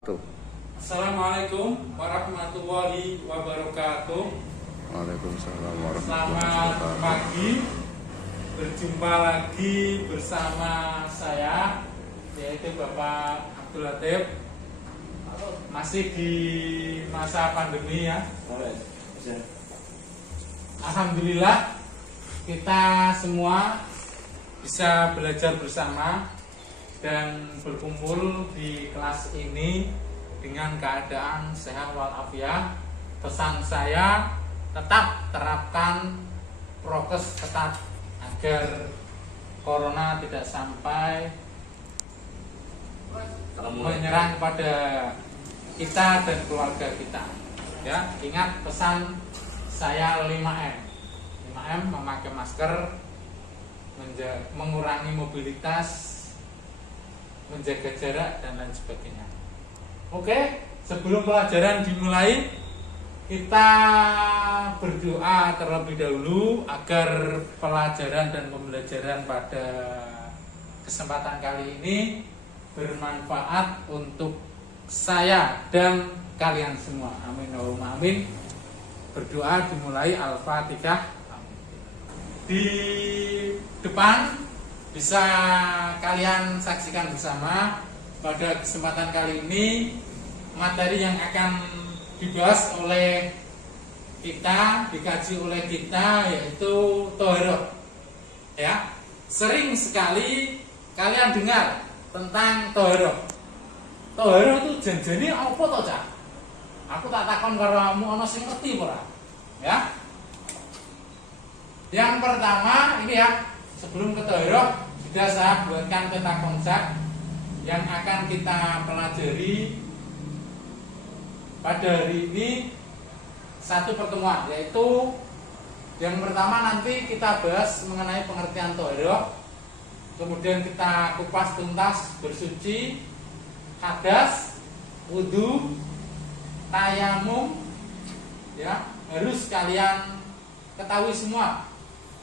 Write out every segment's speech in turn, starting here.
Tuh. Assalamualaikum warahmatullahi wabarakatuh. Waalaikumsalam warahmatullahi Selamat wabarakatuh. pagi. Berjumpa lagi bersama saya, yaitu Bapak Abdul Latif. Masih di masa pandemi ya. Alhamdulillah kita semua bisa belajar bersama dan berkumpul di kelas ini dengan keadaan sehat walafiat. Pesan saya, tetap terapkan prokes ketat agar corona tidak sampai menyerang pada kita dan keluarga kita. Ya, ingat pesan saya 5M. 5M, memakai masker, mengurangi mobilitas, menjaga jarak, dan lain sebagainya. Oke, sebelum pelajaran dimulai, kita berdoa terlebih dahulu agar pelajaran dan pembelajaran pada kesempatan kali ini bermanfaat untuk saya dan kalian semua. Amin Allahumma amin. Berdoa dimulai. Al-Fatihah. Di depan bisa kalian saksikan bersama pada kesempatan kali ini materi yang akan dibahas oleh kita, dikaji oleh kita, yaitu Toharo. Ya, sering sekali kalian dengar tentang Toharo. Toharo itu janjane apa to, Cak? Aku tak takon karo kamu, ana sing ngerti ora? Ya. Yang pertama ini ya, sebelum ke Toharo, sudah saya buatkan peta konsep yang akan kita pelajari pada hari ini. Satu pertemuan, yaitu yang pertama nanti kita bahas mengenai pengertian Toharo, kemudian kita kupas tuntas bersuci, hadas, wudu, tayamum, ya harus kalian ketahui semua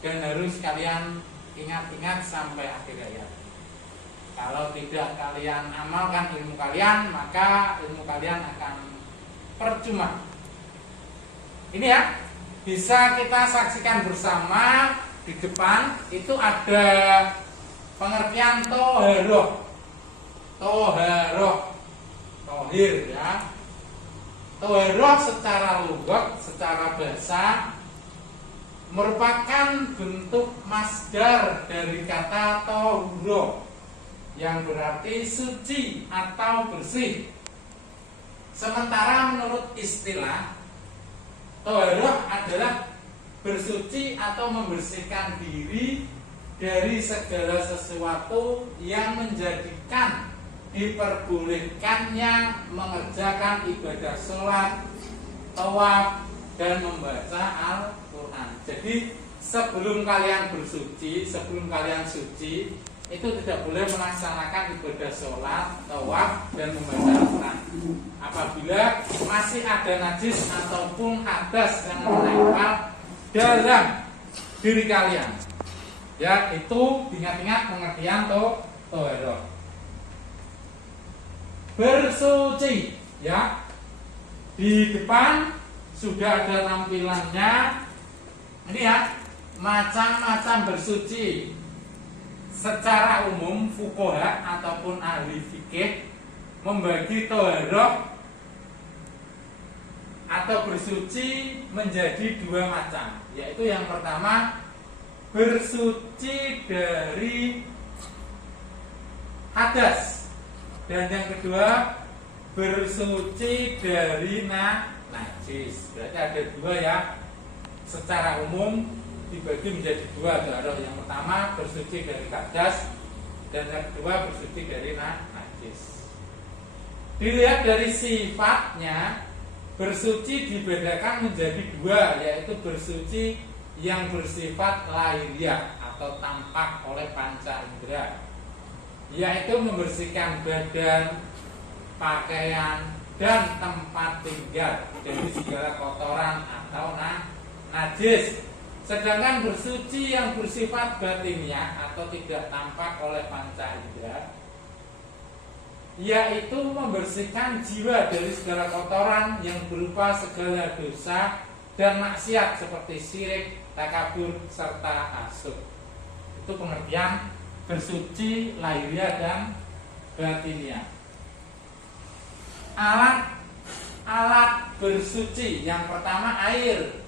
dan harus kalian ingat-ingat sampai akhir hayat. Kalau tidak kalian amalkan ilmu kalian, maka ilmu kalian akan percuma. Ini ya, bisa kita saksikan bersama di depan. Itu ada pengertian Toharo. Toharo, tohir ya. Toharo secara lughat, secara bahasa merupakan bentuk masdar dari kata tohuro yang berarti suci atau bersih. Sementara menurut istilah, toharo adalah bersuci atau membersihkan diri dari segala sesuatu yang menjadikan diperbolehkannya mengerjakan ibadah sholat, tawaf, dan membaca Al-Quran. Jadi sebelum kalian bersuci, sebelum kalian suci, itu tidak boleh melaksanakan ibadah sholat, tawaf, dan membaca Al-Quran. Apabila masih ada najis ataupun hadas yang menempel dalam diri kalian, ya itu ingat-ingat pengertian Toharo. Bersuci, ya di depan sudah ada tampilannya. Ini ya, macam-macam bersuci. Secara umum fuqaha ataupun ahli fikih membagi toharo atau bersuci menjadi dua macam, yaitu yang pertama bersuci dari hadas, dan yang kedua bersuci dari najis. Berarti ada dua ya. Secara umum dibagi menjadi dua toharo. Yang pertama bersuci dari hadas, dan yang kedua bersuci dari najis. Dilihat dari sifatnya, bersuci dibedakan menjadi dua, yaitu bersuci yang bersifat lahiriah atau tampak oleh panca indera, yaitu membersihkan badan, pakaian, dan tempat tinggal dari segala kotoran atau najis. Sedangkan bersuci yang bersifat batiniah atau tidak tampak oleh panca indera yaitu membersihkan jiwa dari segala kotoran yang berupa segala dosa dan maksiat seperti syirik, takabur, serta hasud. Itu pengertian bersuci lahiriah dan batiniah. Alat bersuci yang pertama air.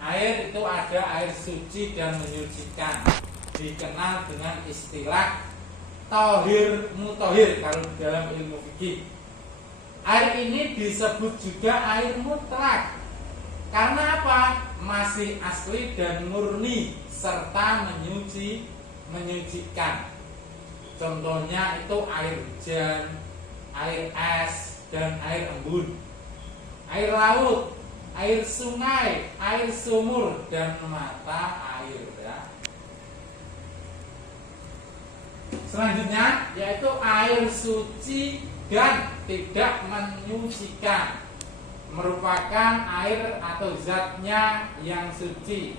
Air itu ada air suci dan menyucikan, dikenal dengan istilah tohir mutohir kalau dalam ilmu fikih. Air ini disebut juga air mutlak. Karena apa? Masih asli dan murni serta menyucikan. Contohnya itu air hujan, air es, dan air embun, air laut, air sungai, air sumur, dan mata air. Ya. Selanjutnya yaitu air suci dan tidak menyucikan, merupakan air atau zatnya yang suci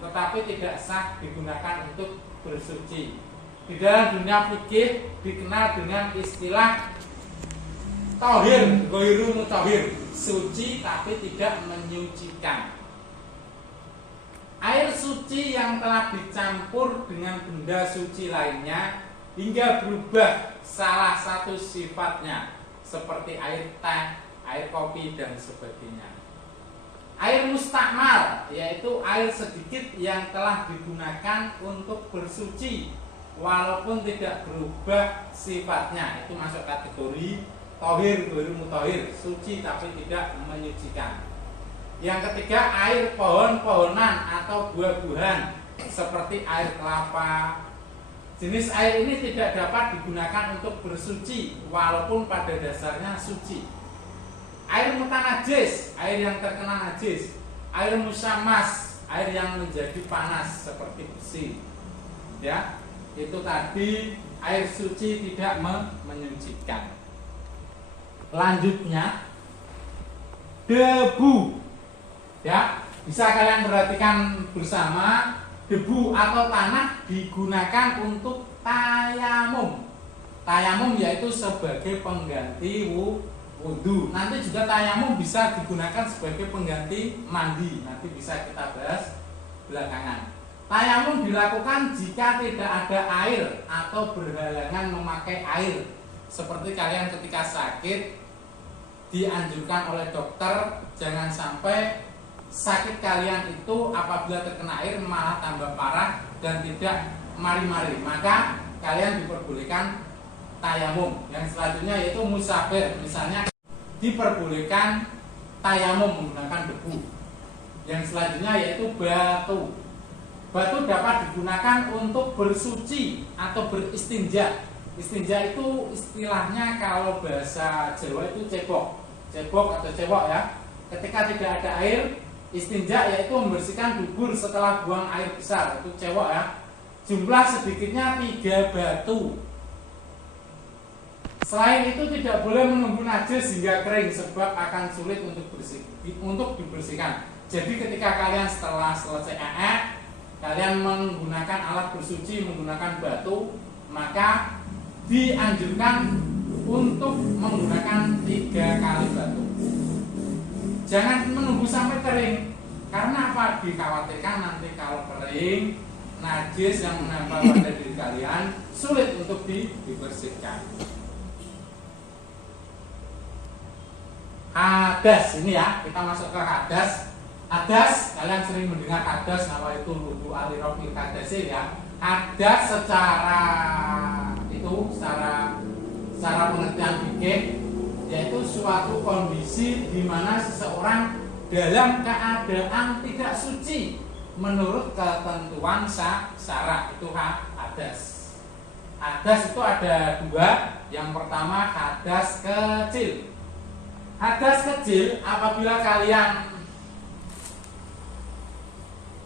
tetapi tidak sah digunakan untuk bersuci. Di dalam dunia fikih dikenal dengan istilah tohir, goiru mutahhir, suci tapi tidak menyucikan. Air suci yang telah dicampur dengan benda suci lainnya hingga berubah salah satu sifatnya, seperti air teh, air kopi, dan sebagainya. Air mustakmal yaitu air sedikit yang telah digunakan untuk bersuci walaupun tidak berubah sifatnya, itu masuk kategori tohir, goiru mutahhir, suci tapi tidak menyucikan. Yang ketiga air pohon-pohonan atau buah-buahan seperti air kelapa. Jenis air ini tidak dapat digunakan untuk bersuci walaupun pada dasarnya suci. Air mutanajis, air yang terkena najis. Air musamas, air yang menjadi panas seperti besi. Ya, itu tadi air suci tidak menyucikan. Lanjutnya debu. Ya, bisa kalian perhatikan bersama, debu atau tanah digunakan untuk tayamum. Tayamum yaitu sebagai pengganti wudu. Nanti juga tayamum bisa digunakan sebagai pengganti mandi. Nanti bisa kita bahas belakangan. Tayamum dilakukan jika tidak ada air atau berhalangan memakai air. Seperti kalian ketika sakit dianjurkan oleh dokter jangan sampai sakit kalian itu apabila terkena air malah tambah parah dan tidak mari-mari, maka kalian diperbolehkan tayamum. Yang selanjutnya yaitu musafir, misalnya diperbolehkan tayamum menggunakan debu. Yang selanjutnya yaitu batu. Batu dapat digunakan untuk bersuci atau beristinja. Istinja itu istilahnya kalau bahasa Jawa itu cebok atau cebok ya. Ketika tidak ada air, istinja yaitu membersihkan dubur setelah buang air besar, itu cebok ya. Jumlah sedikitnya 3 batu. Selain itu tidak boleh menunggu najis hingga kering sebab akan sulit untuk dibersihkan. Jadi ketika kalian setelah selesai kalian menggunakan alat bersuci menggunakan batu, maka dianjurkan untuk menggunakan 3 kali batu. Jangan menunggu sampai kering. Karena apa? Dikhawatirkan nanti kalau kering, najis yang menempel pada diri kalian sulit untuk dibersihkan. Hadas ini ya, kita masuk ke hadas. Hadas, kalian sering mendengar hadas, nama itu wudu alirofil hadasi ya. Hadas secara pengertian fikih yaitu suatu kondisi di mana seseorang dalam keadaan tidak suci menurut ketentuan syara, itu hadas. Hadas itu ada 2. Yang pertama hadas kecil. Hadas kecil apabila kalian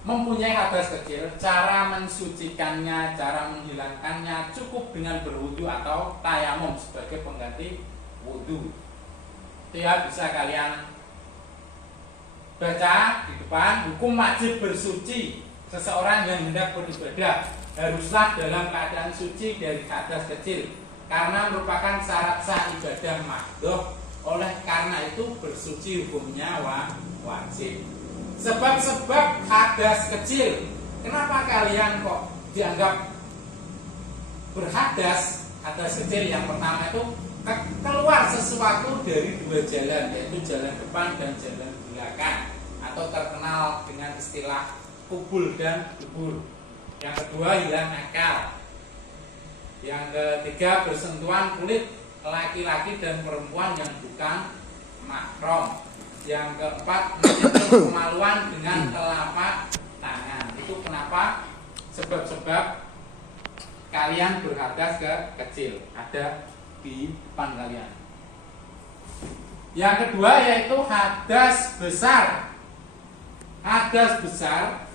mempunyai hadas kecil, cara mensucikannya, cara menghilangkannya cukup dengan berwudu atau tayamum sebagai pengganti wudu. Itu ya, bisa kalian baca di depan. Hukum wajib bersuci seseorang yang hendak beribadah haruslah dalam keadaan suci dari hadas kecil. karena merupakan syarat sah ibadah makruh. Oleh karena itu bersuci hukumnya wajib. Sebab-sebab hadas kecil. Kenapa kalian kok dianggap berhadas? Hadas kecil yang pertama itu keluar sesuatu dari dua jalan, yaitu jalan depan dan jalan belakang, atau terkenal dengan istilah kubul dan dubur. Yang kedua, hilang akal. Yang ketiga, bersentuhan kulit laki-laki dan perempuan yang bukan mahram. Yang keempat, menyentuh kemaluan dengan telapak tangan. Itu kenapa? Sebab-sebab kalian berhadas kecil ada di depan kalian. Yang kedua yaitu hadas besar. Hadas besar,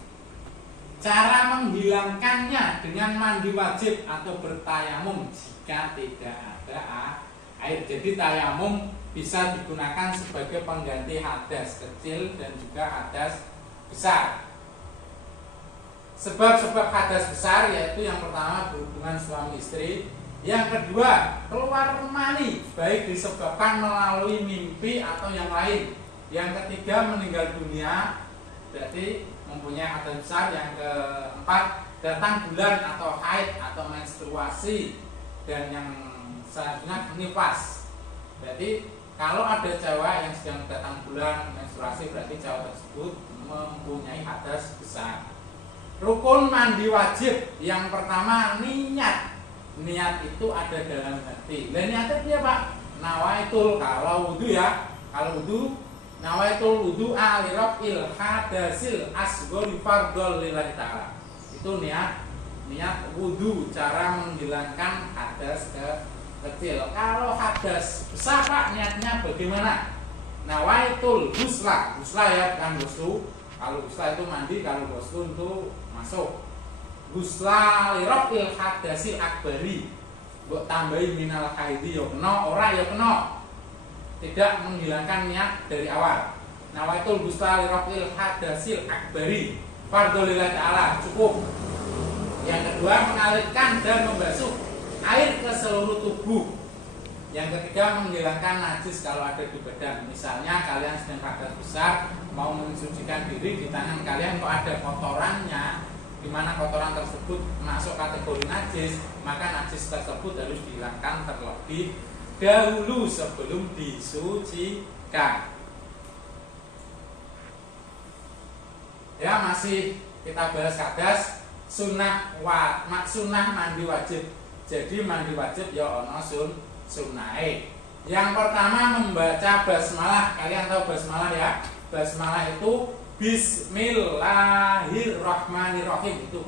cara menghilangkannya dengan mandi wajib atau bertayamum jika tidak ada air. Jadi tayamum bisa digunakan sebagai pengganti hadas kecil dan juga hadas besar. Sebab-sebab hadas besar yaitu yang pertama berhubungan suami istri, yang kedua keluar mani baik disebabkan melalui mimpi atau yang lain, yang ketiga meninggal dunia berarti mempunyai hadas besar, yang keempat datang bulan atau haid atau menstruasi, dan yang selanjutnya nifas. Berarti kalau ada cewek yang sedang datang bulan menstruasi berarti cewek tersebut mempunyai hadas besar. Rukun mandi wajib yang pertama niat. Niat itu ada dalam hati. Dan niatnya dia Pak, nawaitul, kalau wudu ya, kalau wudu nawaitul wudu alirafil hadasil asghari fardhol lillahi ta'ala. Itu niat wudu, cara menghilangkan hadas kecil. Kalau hadas besar Pak, niatnya bagaimana? Nawaitul ghusla ya, bukan ghuslu. Kalau ghusla itu mandi, kalau ghuslu itu masuk. Ghusla lirafil hadasil akbari, buat tambahin minal haidi ya kena, ora ya kena. Tidak menghilangkan niat dari awal. Nawaitul ghusla lirafil hadasil akbari fardhu lillahi ta'ala, cukup. Yang kedua mengalirkan dan membasuh air ke seluruh tubuh. Yang ketiga menghilangkan najis kalau ada di badan. Misalnya kalian sedang hadas besar mau mensucikan diri, di tangan kalian kok ada kotorannya, di mana kotoran tersebut masuk kategori najis, maka najis tersebut harus dihilangkan terlebih dahulu sebelum disucikan. Ya, masih kita bahas hadas. Sunnah mandi wajib. Jadi mandi wajib ya ono sunnahe. Yang pertama membaca basmalah. Kalian tahu basmalah ya? Basmalah itu Bismillahirrahmanirrahim, itu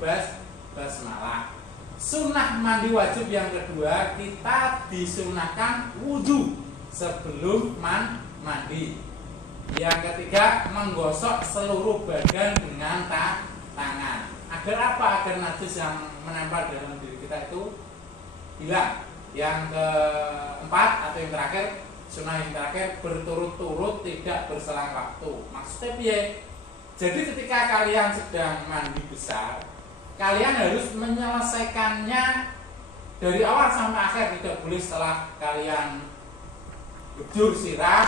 basmalah. Sunnah mandi wajib yang kedua, kita disunahkan wudhu sebelum mandi. Yang ketiga menggosok seluruh badan dengan tangan. Agar apa? Agar najis yang menempel dalam diri kita itu hilang. Yang keempat atau yang terakhir, sunnah yang terakhir, berturut-turut tidak berselang waktu. Maksudnya piye? Jadi ketika kalian sedang mandi besar, kalian harus menyelesaikannya dari awal sampai akhir. Tidak boleh setelah kalian bejur sirah,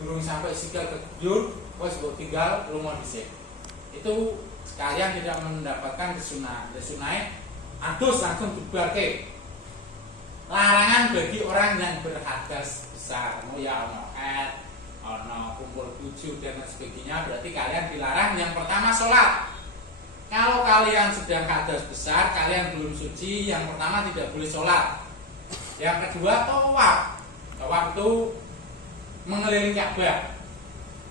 durung sampai sikil kejur, wes mbok tinggal lunga dhisik. Itu kalian tidak mendapatkan kesunah. Kesunah adus langsung dibarke. Larangan bagi orang yang berhadas besar, mau ya ono haid, ono kumpul tujuh dan sebagainya, berarti kalian dilarang. Yang pertama sholat. Kalau kalian sedang hadas besar, kalian belum suci, yang pertama tidak boleh sholat. Yang kedua tawaf. Tawaf itu mengelilingi Ka'bah.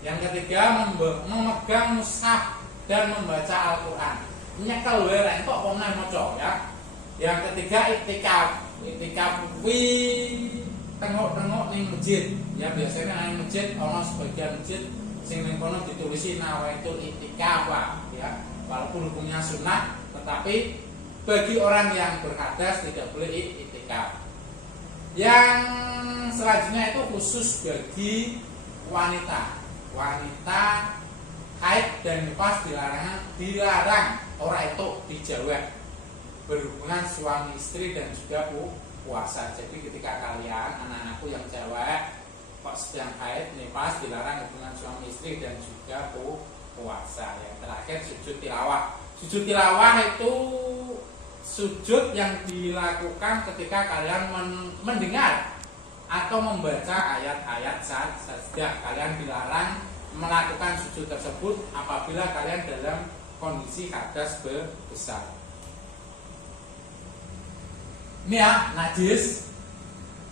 Yang ketiga memegang mushaf dan membaca Al-Quran. Nyekel wae ra entuk wong nang maca ya. Yang ketiga iktikaf. Iktikaf kuwi tengok-tengok ning masjid. Ya biasanya nang masjid ana sebagian masjid sing ning kono ditulisi nawaitul iktikaf ya. Walaupun hukumnya sunnah, tetapi bagi orang yang berhadas tidak boleh iktikaf. Yang selanjutnya itu khusus bagi wanita. Wanita haid dan nifas dilarang orang itu dijauh berhubungan suami istri dan juga puasa. Jadi ketika kalian, anak-anakku yang cewek kok sedang haid, nifas, dilarang hubungan suami istri dan juga puasa. Yang terakhir sujud tilawah. Sujud tilawah itu sujud yang dilakukan ketika kalian mendengar atau membaca ayat-ayat sajdah. Kalian dilarang melakukan sujud tersebut apabila kalian dalam kondisi hadas besar. Ini ya, najis.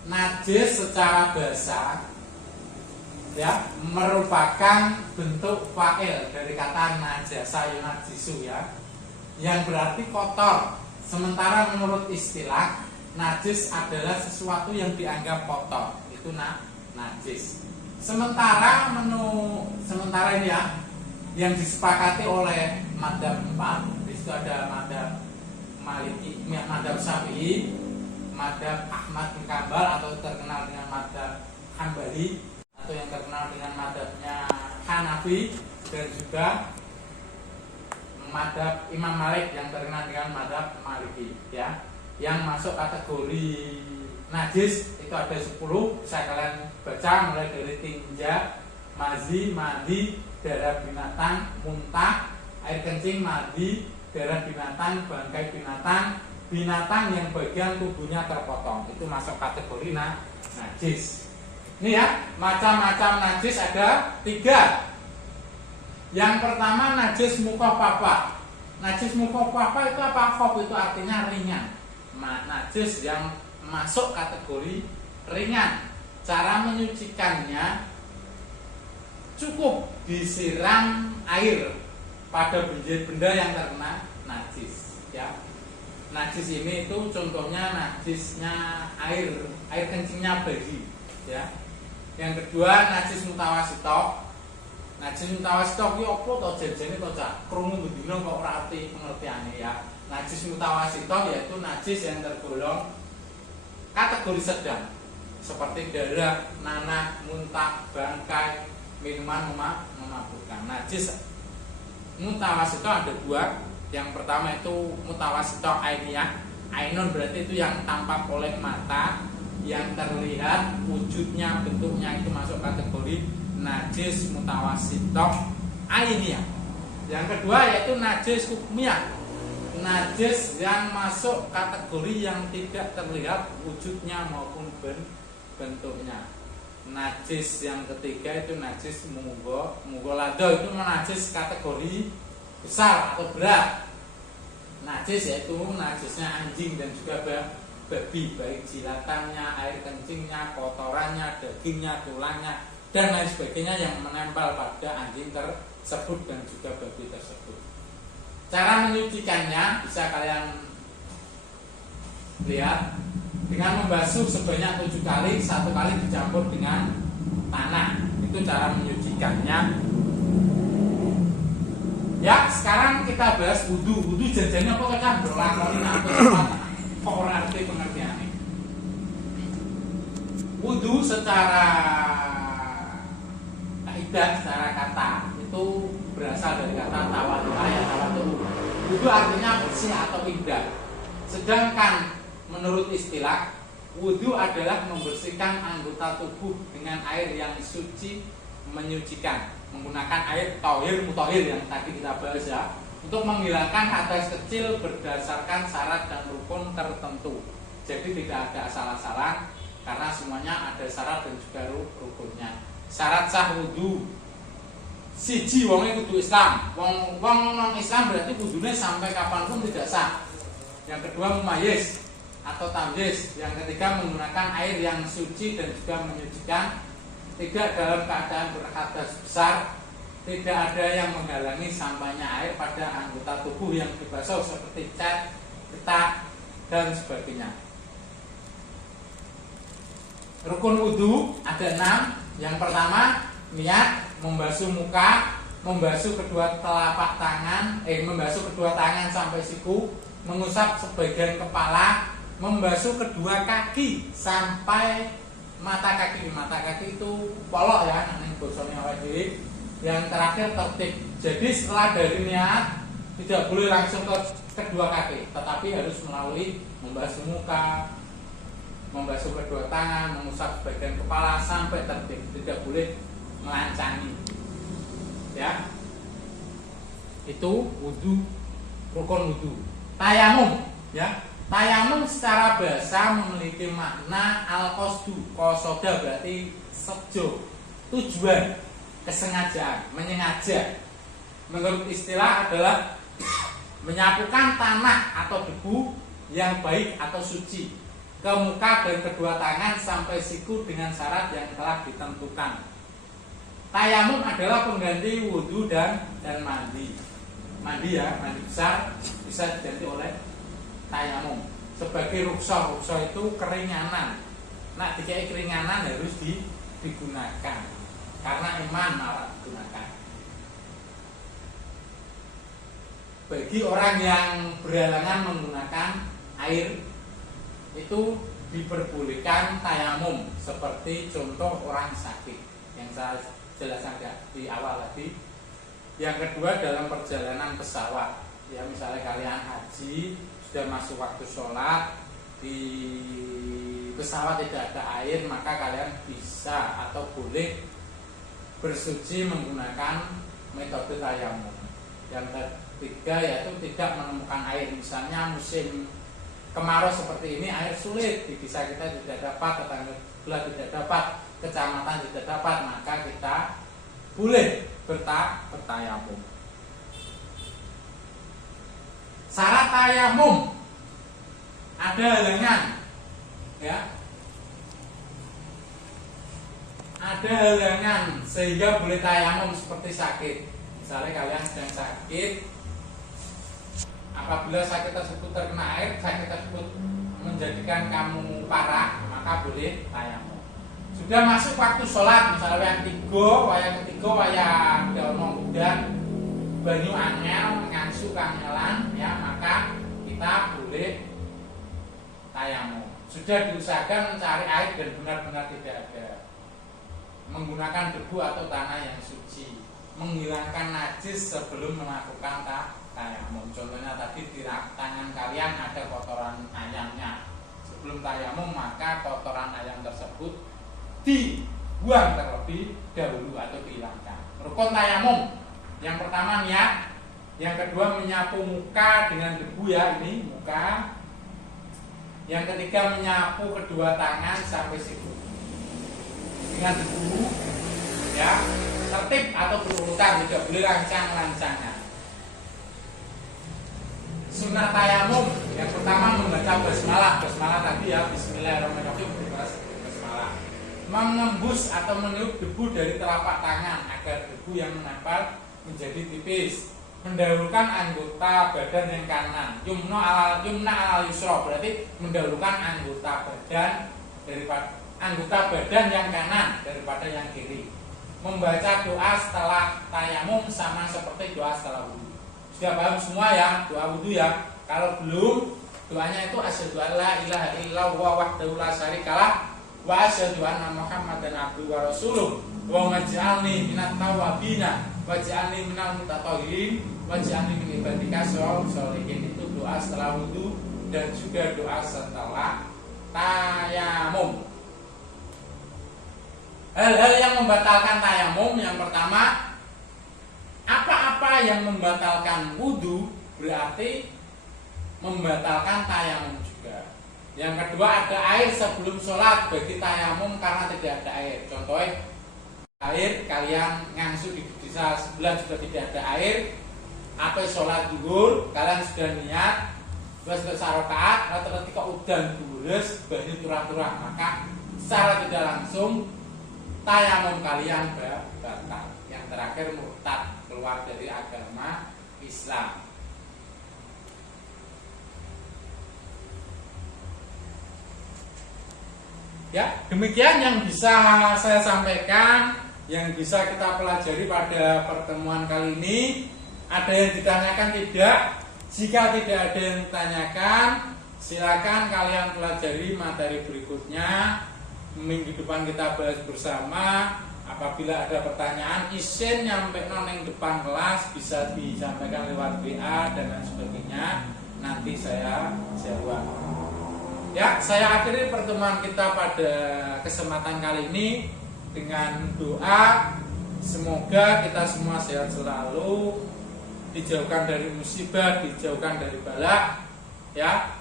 Najis secara bahasa ya merupakan bentuk fa'il dari kata najasa yunajisu ya, yang berarti kotor. Sementara menurut istilah, najis adalah sesuatu yang dianggap kotor, itu najis. Sementara ini ya, yang disepakati oleh madzhab 4, di situ ada madzhab Maliki, madzhab Syafi'i, madzhab Ahmad bin Hanbal atau terkenal dengan madzhab Hambali, atau yang terkenal dengan madzhabnya Hanafi, dan juga madzhab Imam Malik yang terkenal dengan madzhab Maliki ya. Yang masuk kategori najis itu ada 10, bisa kalian baca mulai dari tinja, mazi, madi, darah binatang, muntah, air kencing, madi, darah binatang, bangkai binatang, binatang yang bagian tubuhnya terpotong, itu masuk kategori najis. Ini ya, macam-macam najis ada 3. Yang pertama najis mukhafafah. Najis mukhafafah itu apa? Khaf itu artinya ringan. Najis yang masuk kategori ringan. Cara menyucikannya cukup disiram air pada benda yang terkena najis ya. Najis ini itu contohnya najisnya air kencingnya bayi ya. Yang kedua najis mutawasito. Najis mutawasito ki opo to jenenge to Cak? Krungu bendina kok ora arti pengertiane ya. Najis mutawasito yaitu najis yang tergolong kategori sedang, seperti darah, nanah, muntah, bangkai, minuman memabukkan. Najis mutawasito ada 2. Yang pertama itu mutawasito ainiyah. Ainun berarti itu yang tampak oleh mata, yang terlihat wujudnya, bentuknya, itu masuk kategori najis mutawasito ainiyah. Yang kedua yaitu najis hukmiyah. Najis yang masuk kategori yang tidak terlihat wujudnya maupun bentuknya. Najis yang ketiga itu najis mughalladho, itu najis kategori besar atau berat. Najis yaitu najisnya anjing dan juga babi, baik jilatannya, air kencingnya, kotorannya, dagingnya, tulangnya, dan lain sebagainya yang menempel pada anjing tersebut dan juga babi tersebut. Cara menyucikannya bisa kalian lihat dengan membasuh sebanyak 7 kali, 1 kali dicampur dengan tanah. Itu cara menyucikannya. Ya, sekarang kita bahas wudu. Wudu jajannya apa kan berlakonin atau kok ora arti pengertiannya. Wudu secara kaidah, secara kata itu berasal dari kata tawaddu'a ya tawaddu. Wudu artinya bersih atau indah. Sedangkan menurut istilah, wudu adalah membersihkan anggota tubuh dengan air yang suci, menyucikan, menggunakan air thahir mutahhir yang tadi kita bahas ya, untuk menghilangkan hadas kecil berdasarkan syarat dan rukun tertentu. Jadi tidak ada asal-asalan karena semuanya ada syarat dan juga rukunnya. Syarat sah wudu, siji wonge kudu Islam. Wong non Islam berarti wudune sampai kapanpun tidak sah. Yang kedua mumayyiz atau tamyiz. Yang ketiga menggunakan air yang suci dan juga menyucikan, tidak dalam keadaan berhadas besar, tidak ada yang menghalangi sampainya air pada anggota tubuh yang dibasuh seperti cat, getah, dan sebagainya. Rukun wudu ada 6. Yang pertama niat, membasuh muka, membasuh kedua telapak tangan, membasuh kedua tangan sampai siku, mengusap sebagian kepala, membasuh kedua kaki sampai mata kaki. Mata kaki itu polok ya, nang bosone awake dhewe. Yang terakhir tertib. Jadi setelah dari niat tidak boleh langsung ke kedua kaki, tetapi harus melalui membasuh muka, membasuh kedua tangan, mengusap bagian kepala sampai tertib, tidak boleh melancangi. Ya, itu wudu, rukun wudu. Tayamum, ya, tayamum secara bahasa memiliki makna al-qasdu, qasoda berarti sejo, tujuan, kesengajaan, menyengaja. Menurut istilah adalah menyapukan tanah atau debu yang baik atau suci ke muka dan kedua tangan sampai siku dengan syarat yang telah ditentukan. Tayamum adalah pengganti wudhu dan mandi. Mandi ya, mandi besar bisa diganti oleh tayamum. Sebagai rukhsah itu keringanan. Nah, dikai keringanan harus digunakan karena iman malah digunakan. Bagi orang yang berhalangan menggunakan air, itu diperbolehkan tayamum, seperti contoh orang sakit yang saya jelaskan di awal tadi. Yang kedua, dalam perjalanan pesawat, ya, misalnya kalian haji sudah masuk waktu sholat, di pesawat tidak ada air, maka kalian bisa atau boleh bersuci menggunakan metode tayamum. Yang ketiga yaitu tidak menemukan air, misalnya musim kemarau seperti ini, air sulit, di desa kita tidak dapat, tetangga sebelah tidak dapat, kecamatan tidak dapat, maka kita boleh bertayamum. Syarat tayamum ada halangan, ya, ada halangan sehingga boleh tayamum seperti sakit. Misalnya kalian sedang sakit, apabila sakit tersebut terkena air, sakit tersebut menjadikan kamu parah, maka boleh tayamum. Sudah masuk waktu sholat, misalnya wayang ketiga, wayang daunong udan, banyu angel, ngangsu kangelan, ya, maka kita boleh tayamum. Sudah diusahakan mencari air dan benar-benar tidak ada, menggunakan debu atau tanah yang suci, menghilangkan najis sebelum melakukan tayamum. Contohnya tadi di tangan kalian ada kotoran ayamnya. Sebelum tayamum maka kotoran ayam tersebut dibuang terlebih dahulu atau dihilangkan. Rukun tayamum, yang pertama niat, yang kedua menyapu muka dengan debu, ya, ini muka. Yang ketiga menyapu kedua tangan sampai siku dengan debu, ya, tertib atau berurutan, tidak boleh rancang-rancangan. Sunnah tayamum, yang pertama membaca basmalah. Basmalah tadi, ya, bismillahirrahmanirrahim, basmalah. Mengembus atau meniup debu dari telapak tangan agar debu yang menempel menjadi tipis. Mendahulukan anggota badan yang kanan, yumna al yusra, berarti mendahulukan anggota badan yang kanan daripada yang kiri. Membaca doa setelah tayamum sama seperti doa setelah wudu. Sudah paham semua, ya, doa wudu, ya? Kalau belum, doanya itu asyhadu alla ilaha illallah wahdahu la syarikalah wa asyhadu anna muhammadan abduhu wa rasuluh wa maj'alni minat tawabina waj'alni minal mutatahhirin waj'alni min ibadika sholihin. Itu doa setelah wudu dan juga doa setelah tayamum. Hal-hal yang membatalkan tayamum, yang pertama, apa-apa yang membatalkan wudu berarti membatalkan tayamum juga. Yang kedua, ada air sebelum sholat bagi tayamum karena tidak ada air. Contohnya, air kalian ngangsu di desa sebelah sudah tidak ada air, apa sholat zuhur kalian sudah niat, sudah rakaat, atau ketika udan bures banyu turah-turah, maka secara tidak langsung tayamum kalian batal. Yang terakhir, murtad, keluar dari agama Islam. Ya, demikian yang bisa saya sampaikan, yang bisa kita pelajari pada pertemuan kali ini. Ada yang ditanyakan tidak? Jika tidak ada yang ditanyakan, silakan kalian pelajari materi berikutnya. Minggu depan kita bahas bersama. Apabila ada pertanyaan, isin nyampe noneng depan kelas, bisa disampaikan lewat WA dan lain sebagainya. Nanti saya jawab. Ya, saya akhiri pertemuan kita pada kesempatan kali ini dengan doa semoga kita semua sehat selalu, dijauhkan dari musibah, dijauhkan dari bala, ya,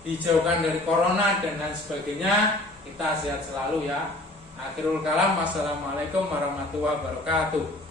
dijauhkan dari corona dan lain sebagainya. Kita sehat selalu ya. Akhirul kalam, wassalamualaikum warahmatullahi wabarakatuh.